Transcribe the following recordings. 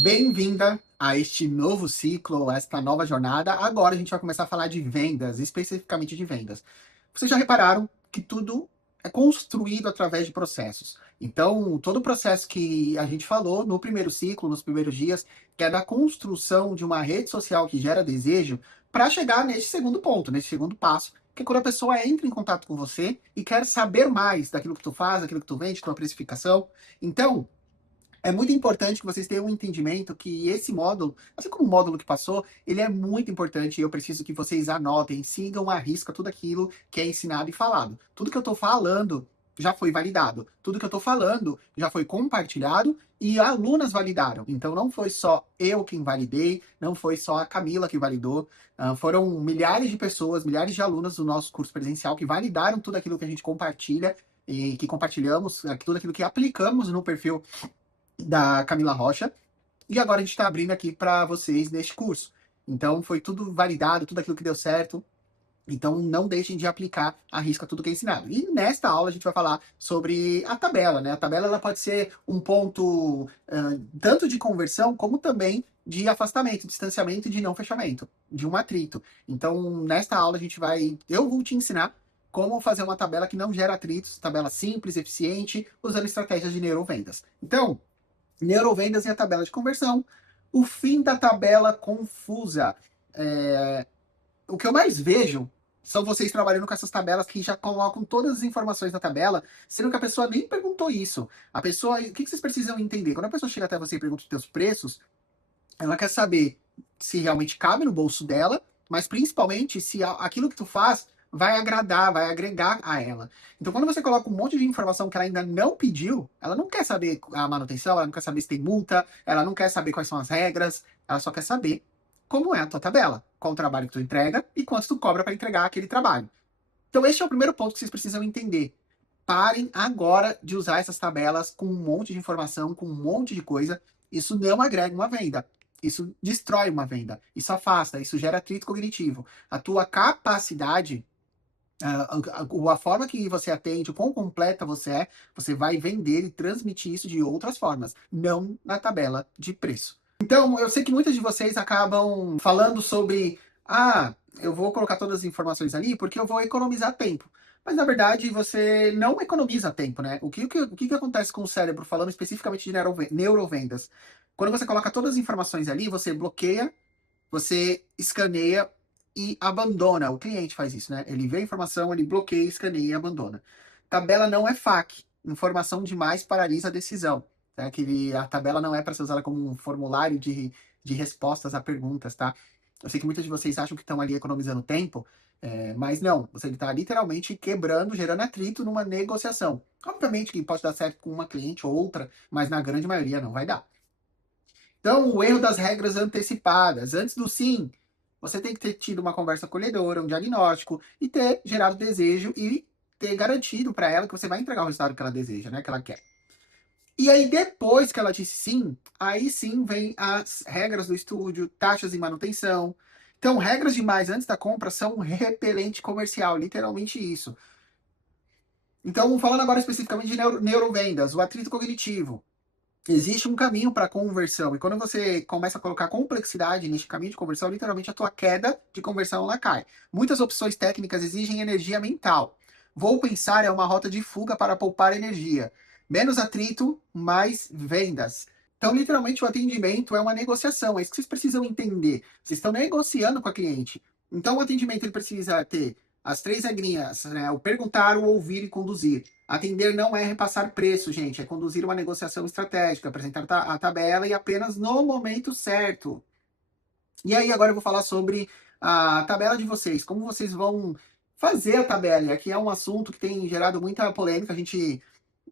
Bem-vinda a este novo ciclo, a esta nova jornada. Agora a gente vai começar a falar de vendas, especificamente de vendas. Vocês já repararam que tudo é construído através de processos. Então, todo o processo que a gente falou no primeiro ciclo, nos primeiros dias, que é da construção de uma rede social que gera desejo, para chegar nesse segundo ponto, nesse segundo passo, que é quando a pessoa entra em contato com você e quer saber mais daquilo que tu faz, daquilo que tu vende, tua precificação. Então, é muito importante que vocês tenham um entendimento que esse módulo, assim como o módulo que passou, ele é muito importante e eu preciso que vocês anotem, sigam à risca tudo aquilo que é ensinado e falado. Tudo que eu estou falando já foi validado. Tudo que eu estou falando já foi compartilhado e alunas validaram. Então não foi só eu quem validei, não foi só a Camila que validou, foram milhares de pessoas, milhares de alunas do nosso curso presencial que validaram tudo aquilo que a gente compartilha e que compartilhamos, tudo aquilo que aplicamos no perfil da Camila Rocha, e agora a gente está abrindo aqui para vocês neste curso. Então foi tudo validado, tudo aquilo que deu certo. Então não deixem de aplicar à risca tudo que é ensinado. E nesta aula a gente vai falar sobre a tabela, né? A tabela ela pode ser um ponto tanto de conversão como também de afastamento, distanciamento e de não fechamento, de um atrito. Então nesta aula eu vou te ensinar como fazer uma tabela que não gera atritos, tabela simples, eficiente, usando estratégias de neurovendas. Então, neurovendas e a tabela de conversão. O fim da tabela confusa. É, o que eu mais vejo são vocês trabalhando com essas tabelas que já colocam todas as informações na tabela, sendo que a pessoa nem perguntou isso. A pessoa, o que vocês precisam entender? Quando a pessoa chega até você e pergunta os seus preços, ela quer saber se realmente cabe no bolso dela, mas principalmente se aquilo que tu faz vai agradar, vai agregar a ela. Então, quando você coloca um monte de informação que ela ainda não pediu, ela não quer saber a manutenção, ela não quer saber se tem multa, ela não quer saber quais são as regras, ela só quer saber como é a tua tabela, qual o trabalho que tu entrega e quanto tu cobra para entregar aquele trabalho. Então, este é o primeiro ponto que vocês precisam entender. Parem agora de usar essas tabelas com um monte de informação, com um monte de coisa. Isso não agrega uma venda. Isso destrói uma venda. Isso afasta, isso gera atrito cognitivo. A tua capacidade, a forma que você atende, o quão completa você é, você vai vender e transmitir isso de outras formas, não na tabela de preço. Então, eu sei que muitas de vocês acabam falando sobre, eu vou colocar todas as informações ali porque eu vou economizar tempo. Mas, na verdade, você não economiza tempo, né? O que acontece com o cérebro, falando especificamente de neurovendas? Quando você coloca todas as informações ali, você bloqueia, você escaneia e abandona. O cliente faz isso, né? Ele vê a informação, ele bloqueia, escaneia e abandona. Tabela não é FAQ. Informação demais paralisa a decisão. Tá? A tabela não é para ser usada como um formulário de respostas a perguntas, tá? Eu sei que muitos de vocês acham que estão ali economizando tempo, mas não. Você está literalmente quebrando, gerando atrito numa negociação. Obviamente que pode dar certo com uma cliente ou outra, mas na grande maioria não vai dar. Então, o erro das regras antecipadas. Antes do sim, você tem que ter tido uma conversa acolhedora, um diagnóstico, e ter gerado desejo e ter garantido para ela que você vai entregar o resultado que ela deseja, né? Que ela quer. E aí, depois que ela disse sim, aí sim vem as regras do estúdio, taxas de manutenção. Então, regras demais antes da compra são um repelente comercial, literalmente isso. Então, falando agora especificamente de neurovendas, o atrito cognitivo. Existe um caminho para conversão. E quando você começa a colocar complexidade nesse caminho de conversão, literalmente a tua queda de conversão ela cai. Muitas opções técnicas exigem energia mental. Vou pensar é uma rota de fuga para poupar energia. Menos atrito, mais vendas. Então, literalmente, o atendimento é uma negociação. É isso que vocês precisam entender. Vocês estão negociando com a cliente. Então, o atendimento ele precisa ter as três regrinhas, né? O perguntar, o ouvir e conduzir. Atender não é repassar preço, gente, é conduzir uma negociação estratégica, apresentar a tabela e apenas no momento certo. E aí, agora eu vou falar sobre a tabela de vocês, como vocês vão fazer a tabela. E aqui é um assunto que tem gerado muita polêmica.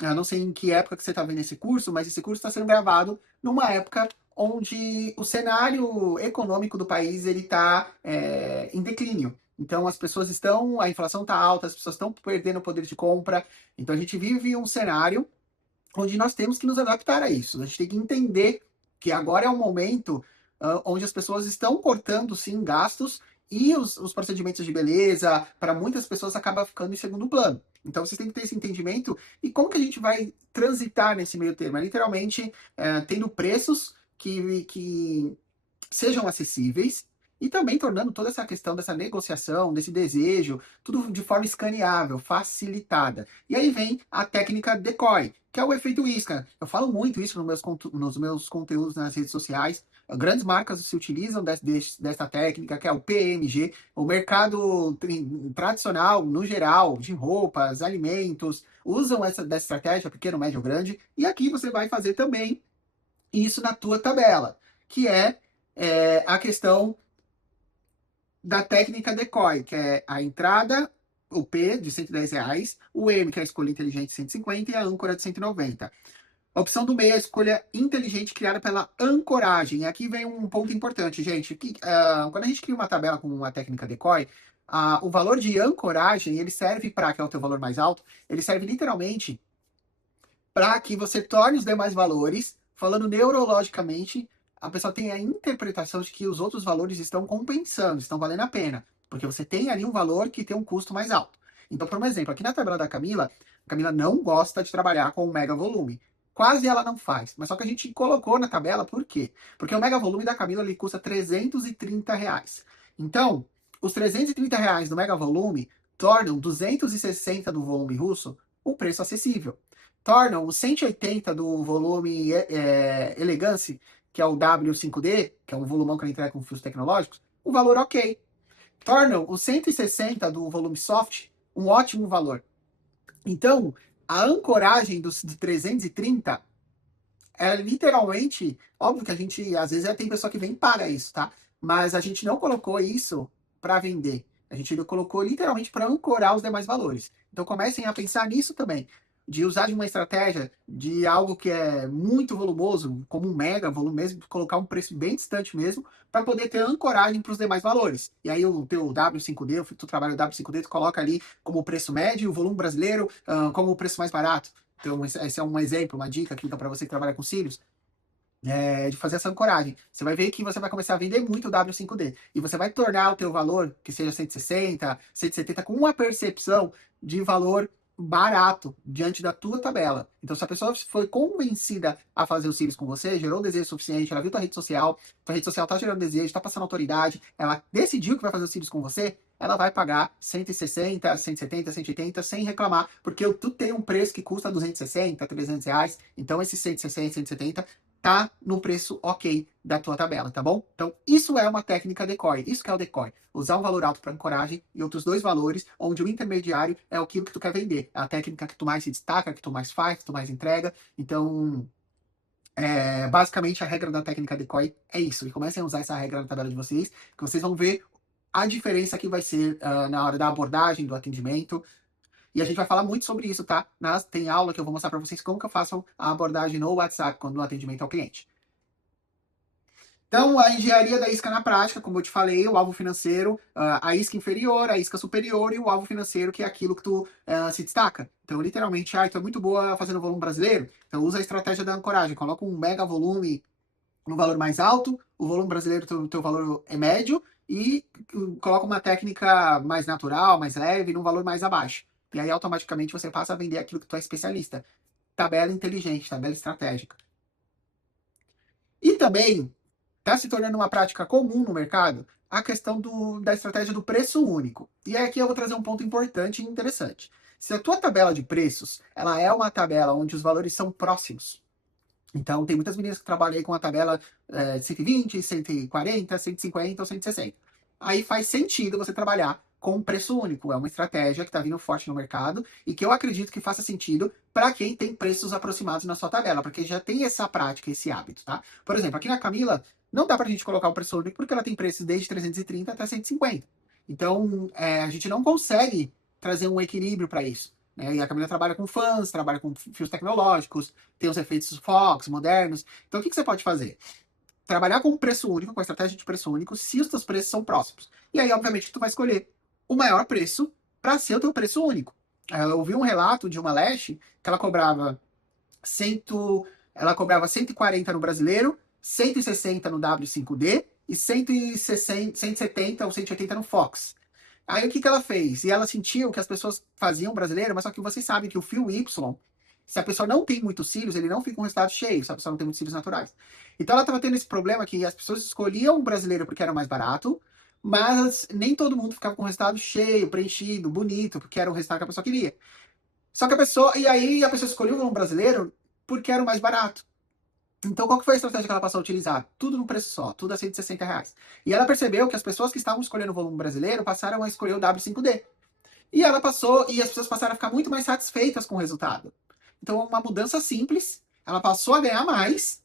Eu não sei em que época que você está vendo esse curso, mas esse curso está sendo gravado numa época onde o cenário econômico do país ele está em declínio. Então a inflação está alta, as pessoas estão perdendo o poder de compra. Então a gente vive um cenário onde nós temos que nos adaptar a isso. A gente tem que entender que agora é um momento onde as pessoas estão cortando, sim, gastos e os procedimentos de beleza, para muitas pessoas, acaba ficando em segundo plano. Então, vocês têm que ter esse entendimento. E como que a gente vai transitar nesse meio termo? É literalmente tendo preços que sejam acessíveis e também tornando toda essa questão dessa negociação, desse desejo, tudo de forma escaneável, facilitada. E aí vem a técnica decoy, que é o efeito isca. Eu falo muito isso nos meus conteúdos nas redes sociais. Grandes marcas se utilizam dessa técnica, que é o PMG. O mercado tradicional, no geral, de roupas, alimentos, usam dessa estratégia, pequeno, médio, grande. E aqui você vai fazer também isso na tua tabela, que é a questão da técnica decoy, que é a entrada, o P de R$ 110, o M, que é a escolha inteligente, 150, e a âncora de 190. A opção do meio é a escolha inteligente criada pela ancoragem. Aqui vem um ponto importante, gente. Quando a gente cria uma tabela com uma técnica decoy, o valor de ancoragem, ele serve para, que é o teu valor mais alto, ele serve literalmente para que você torne os demais valores, falando neurologicamente, a pessoa tem a interpretação de que os outros valores estão compensando, estão valendo a pena, porque você tem ali um valor que tem um custo mais alto. Então, por um exemplo, aqui na tabela da Camila, a Camila não gosta de trabalhar com o mega volume. Quase ela não faz, mas só que a gente colocou na tabela, por quê? Porque o mega volume da Camila ele custa R$ 330. Então, os R$ 330 do mega volume tornam 260 do volume russo um preço acessível, tornam os 180 do volume Elegance, que é o W5D, que é um volumão que ele entrega com fios tecnológicos, um valor ok. Tornam os 160 do volume Soft um ótimo valor. Então, a ancoragem de 330 é literalmente, óbvio que a gente, às vezes, tem pessoa que vem e paga isso, tá? Mas a gente não colocou isso para vender. A gente colocou literalmente para ancorar os demais valores. Então comecem a pensar nisso também. De usar de uma estratégia de algo que é muito volumoso, como um mega volume mesmo, colocar um preço bem distante mesmo, para poder ter ancoragem para os demais valores. E aí o teu W5D, tu trabalha o W5D, tu coloca ali como o preço médio, o volume brasileiro como o preço mais barato. Então, esse é um exemplo, uma dica aqui então, para você que trabalha com cílios, de fazer essa ancoragem. Você vai ver que você vai começar a vender muito o W5D. E você vai tornar o teu valor, que seja 160, 170, com uma percepção de valor barato diante da tua tabela. Então, se a pessoa foi convencida a fazer os cílios com você, gerou desejo suficiente, ela viu tua rede social tá gerando desejo, tá passando autoridade, ela decidiu que vai fazer os cílios com você, ela vai pagar 160, 170, 180 sem reclamar, porque tu tem um preço que custa 260, R$ 300, então esses 160, 170 tá no preço ok da tua tabela, tá bom? Então, isso é uma técnica decoy. Isso que é o decoy. Usar um valor alto para ancoragem e outros dois valores, onde o intermediário é aquilo que tu quer vender. É a técnica que tu mais se destaca, que tu mais faz, que tu mais entrega. Então, basicamente, a regra da técnica decoy é isso. E comecem a usar essa regra na tabela de vocês, que vocês vão ver a diferença que vai ser na hora da abordagem, do atendimento. E a gente vai falar muito sobre isso, tá? Tem aula que eu vou mostrar para vocês como que eu faço a abordagem no WhatsApp, quando no atendimento ao cliente. Então, a engenharia da isca na prática, como eu te falei, o alvo financeiro, a isca inferior, a isca superior e o alvo financeiro, que é aquilo que tu se destaca. Então, literalmente, tu é muito boa fazendo volume brasileiro, então usa a estratégia da ancoragem, coloca um mega volume no valor mais alto, o volume brasileiro, teu valor é médio, e coloca uma técnica mais natural, mais leve, num valor mais abaixo. E aí, automaticamente, você passa a vender aquilo que tu é especialista. Tabela inteligente, tabela estratégica. E também está se tornando uma prática comum no mercado a questão da estratégia do preço único. E aqui eu vou trazer um ponto importante e interessante. Se a tua tabela de preços ela é uma tabela onde os valores são próximos, então tem muitas meninas que trabalham aí com a tabela 120, 140, 150 ou 160. Aí faz sentido você trabalhar com preço único. É uma estratégia que está vindo forte no mercado e que eu acredito que faça sentido para quem tem preços aproximados na sua tabela, porque já tem essa prática, esse hábito, tá? Por exemplo, aqui na Camila, não dá para a gente colocar um preço único porque ela tem preços desde 330 até 150. Então, a gente não consegue trazer um equilíbrio para isso. Né? E a Camila trabalha com fãs, trabalha com fios tecnológicos, tem os efeitos Fox, modernos. Então, o que você pode fazer? Trabalhar com preço único, com a estratégia de preço único, se os teus preços são próximos. E aí, obviamente, tu vai escolher o maior preço para ser o teu preço único. Eu ouvi um relato de uma Lash que ela cobrava 140 no brasileiro, 160 no W5D e 160, 170 ou 180 no Fox. Aí o que ela fez? E ela sentiu que as pessoas faziam brasileiro, mas só que vocês sabem que o fio Y Se a pessoa não tem muitos cílios, ele não fica um resultado cheio, se a pessoa não tem muitos cílios naturais. Então ela estava tendo esse problema que as pessoas escolhiam o brasileiro porque era mais barato, mas nem todo mundo ficava com o resultado cheio, preenchido, bonito, porque era o resultado que a pessoa queria. Só que a pessoa, e aí a pessoa escolheu o volume brasileiro porque era o mais barato. Então, qual que foi a estratégia que ela passou a utilizar? Tudo num preço só, tudo a R$ 160. E ela percebeu que as pessoas que estavam escolhendo o volume brasileiro passaram a escolher o W5D. E ela passou, e as pessoas passaram a ficar muito mais satisfeitas com o resultado. Então, uma mudança simples, ela passou a ganhar mais,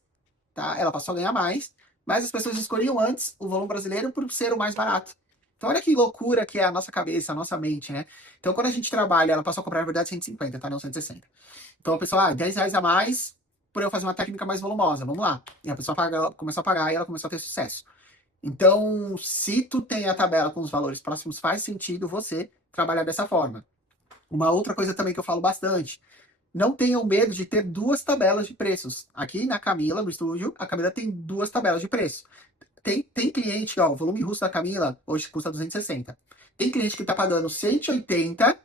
tá? Ela passou a ganhar mais, mas as pessoas escolhiam antes o volume brasileiro por ser o mais barato. Então, olha que loucura que é a nossa cabeça, a nossa mente, né? Então, quando a gente trabalha, ela passou a comprar, na verdade, 150, tá? Não 160. Então, a pessoa, R$ 10 a mais por eu fazer uma técnica mais volumosa, vamos lá. E a pessoa começou a pagar e ela começou a ter sucesso. Então, se tu tem a tabela com os valores próximos, faz sentido você trabalhar dessa forma. Uma outra coisa também que eu falo bastante, não tenham medo de ter duas tabelas de preços. Aqui na Camila, no estúdio, a Camila tem duas tabelas de preço. Tem cliente, ó, o volume russo da Camila hoje custa 260. Tem cliente que tá pagando 180,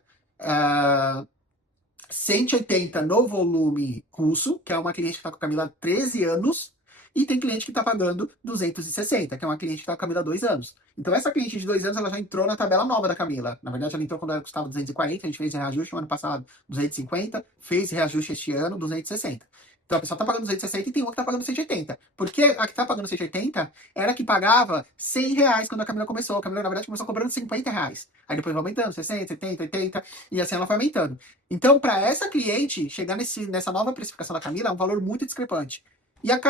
180 no volume russo, que é uma cliente que está com a Camila há 13 anos, e tem cliente que está pagando 260, que é uma cliente que está com a Camila há 2 anos. Então, essa cliente de 2 anos, ela já entrou na tabela nova da Camila. Na verdade, ela entrou quando ela custava 240, a gente fez reajuste no ano passado 250, fez reajuste este ano 260. Então, a pessoa está pagando 260 e tem outra que está pagando 180. Porque a que está pagando 180 era a que pagava R$ 100 quando a Camila começou. A Camila, na verdade, começou cobrando R$ 50. Aí depois vai aumentando, 60, 70, 80, e assim ela foi aumentando. Então, para essa cliente, chegar nessa nova precificação da Camila é um valor muito discrepante.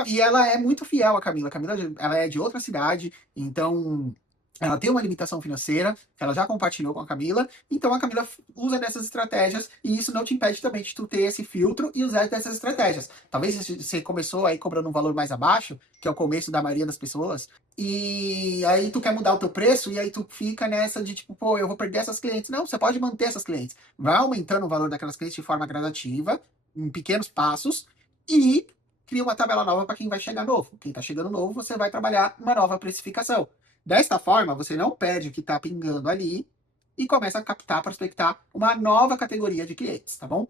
E ela é muito fiel à Camila. A Camila, ela é de outra cidade, então ela tem uma limitação financeira, que ela já compartilhou com a Camila, então a Camila usa dessas estratégias, e isso não te impede também de tu ter esse filtro e usar dessas estratégias. Talvez você começou aí cobrando um valor mais abaixo, que é o começo da maioria das pessoas, e aí tu quer mudar o teu preço, e aí tu fica nessa de tipo, pô, eu vou perder essas clientes. Não, você pode manter essas clientes. Vai aumentando o valor daquelas clientes de forma gradativa, em pequenos passos, e cria uma tabela nova para quem vai chegar novo. Quem está chegando novo, você vai trabalhar uma nova precificação. Desta forma, você não perde o que está pingando ali e começa a captar, prospectar uma nova categoria de clientes, tá bom?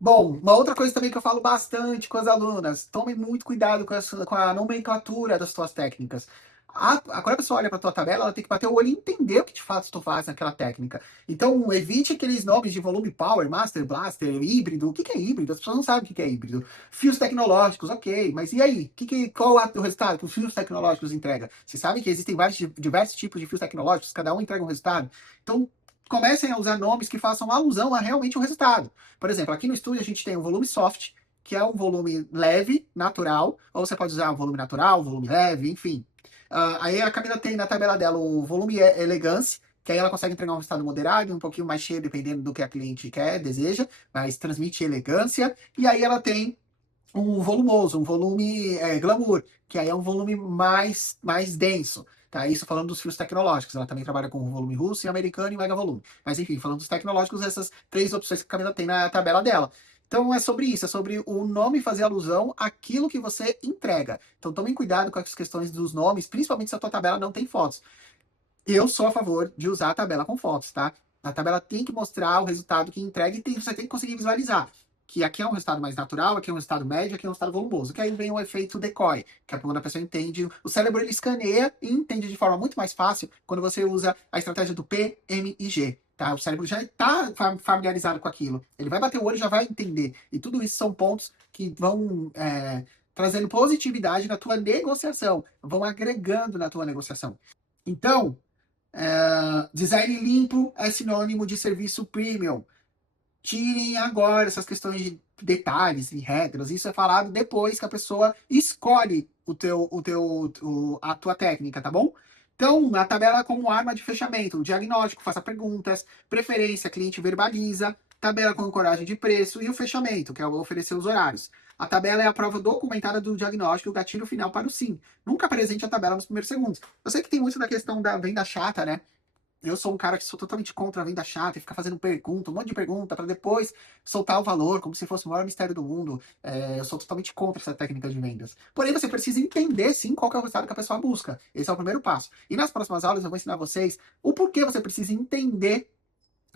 Bom, uma outra coisa também que eu falo bastante com as alunas, tome muito cuidado com a nomenclatura das suas técnicas. Quando a pessoa olha para a tua tabela, ela tem que bater o olho e entender o que de fato tu faz naquela técnica. Então, evite aqueles nomes de volume Power, Master, Blaster, híbrido. O que é híbrido? As pessoas não sabem o que é híbrido. Fios tecnológicos, ok, mas e aí? Qual é o resultado que os fios tecnológicos entregam? Você sabe que existem diversos tipos de fios tecnológicos, cada um entrega um resultado. Então, comecem a usar nomes que façam alusão a realmente um resultado. Por exemplo, aqui no estúdio a gente tem o volume soft, que é um volume leve, natural, ou você pode usar o volume natural, volume leve, enfim. Aí a Camila tem na tabela dela o volume elegance, que aí ela consegue entregar um resultado moderado, um pouquinho mais cheio, dependendo do que a cliente quer, deseja, mas transmite elegância. E aí ela tem um volumoso, um volume glamour, que aí é um volume mais denso. Tá, isso falando dos fios tecnológicos. Ela também trabalha com o volume russo e americano e mega volume. Mas enfim, falando dos tecnológicos, essas três opções que a Camila tem na tabela dela. Então é sobre isso, é sobre o nome fazer alusão àquilo que você entrega. Então tomem cuidado com as questões dos nomes, principalmente se a tua tabela não tem fotos. Eu sou a favor de usar a tabela com fotos, tá? A tabela tem que mostrar o resultado que entrega e você tem que conseguir visualizar. Que aqui é um resultado mais natural, aqui é um resultado médio, aqui é um resultado volumoso. Que aí vem o efeito decoy, que é quando a pessoa entende. O cérebro ele escaneia e entende de forma muito mais fácil quando você usa a estratégia do P, M e G. Tá? O cérebro já está familiarizado com aquilo. Ele vai bater o olho e já vai entender. E tudo isso são pontos que vão trazendo positividade na tua negociação, vão agregando na tua negociação. Então, design limpo é sinônimo de serviço premium. Tirem agora essas questões de detalhes e regras. Isso é falado depois que a pessoa escolhe a tua técnica, tá bom? Então, a tabela é como arma de fechamento, diagnóstico, faça perguntas, preferência, cliente verbaliza, tabela com coragem de preço e o fechamento, que é oferecer os horários. A tabela é a prova documentada do diagnóstico e o gatilho final para o sim. Nunca apresente a tabela nos primeiros segundos. Eu sei que tem muito da questão da venda chata, né? Eu sou um cara que sou totalmente contra a venda chata e ficar fazendo pergunta, um monte de pergunta, para depois soltar o valor como se fosse o maior mistério do mundo. Eu sou totalmente contra essa técnica de vendas. Porém, você precisa entender, sim, qual que é o resultado que a pessoa busca. Esse é o primeiro passo. E nas próximas aulas eu vou ensinar vocês o porquê você precisa entender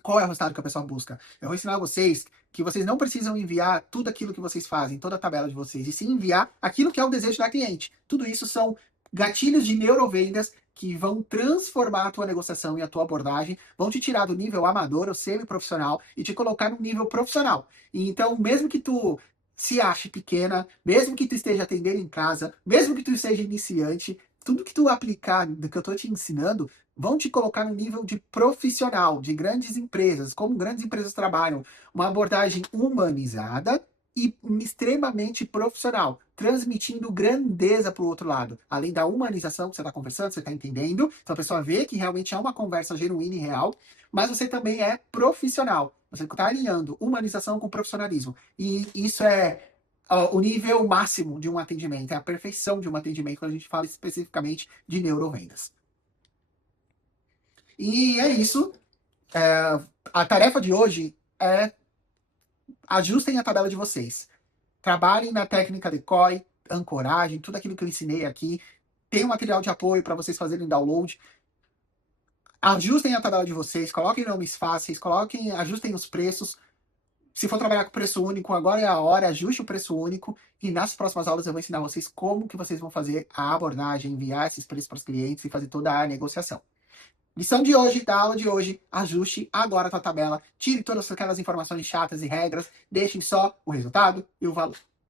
Qual é o resultado que a pessoa busca? Eu vou ensinar vocês que vocês não precisam enviar tudo aquilo que vocês fazem, toda a tabela de vocês, e sim enviar aquilo que é o desejo da cliente. Tudo isso são gatilhos de neurovendas que vão transformar a tua negociação e a tua abordagem, vão te tirar do nível amador ou semi-profissional e te colocar no nível profissional. E então, mesmo que tu se ache pequena, mesmo que tu esteja atendendo em casa, mesmo que tu seja iniciante, tudo que tu aplicar do que eu estou te ensinando vão te colocar no nível de profissional, de grandes empresas, como grandes empresas trabalham, uma abordagem humanizada e extremamente profissional, transmitindo grandeza para o outro lado. Além da humanização que você está conversando, você está entendendo, então a pessoa vê que realmente é uma conversa genuína e real, mas você também é profissional. Você está alinhando humanização com profissionalismo. E isso é o nível máximo de um atendimento, é a perfeição de um atendimento quando a gente fala especificamente de neurovendas. E é isso. A tarefa de hoje é ajustem a tabela de vocês. Trabalhem na técnica decoy, ancoragem, tudo aquilo que eu ensinei aqui. Tem um material de apoio para vocês fazerem download. Ajustem a tabela de vocês, coloquem nomes fáceis, ajustem os preços. Se for trabalhar com preço único, agora é a hora, ajuste o preço único. E nas próximas aulas eu vou ensinar vocês como que vocês vão fazer a abordagem, enviar esses preços para os clientes e fazer toda a negociação. Lição de hoje, da aula de hoje, ajuste agora a tua tabela, tire todas aquelas informações chatas e regras, deixem só o resultado e o valor.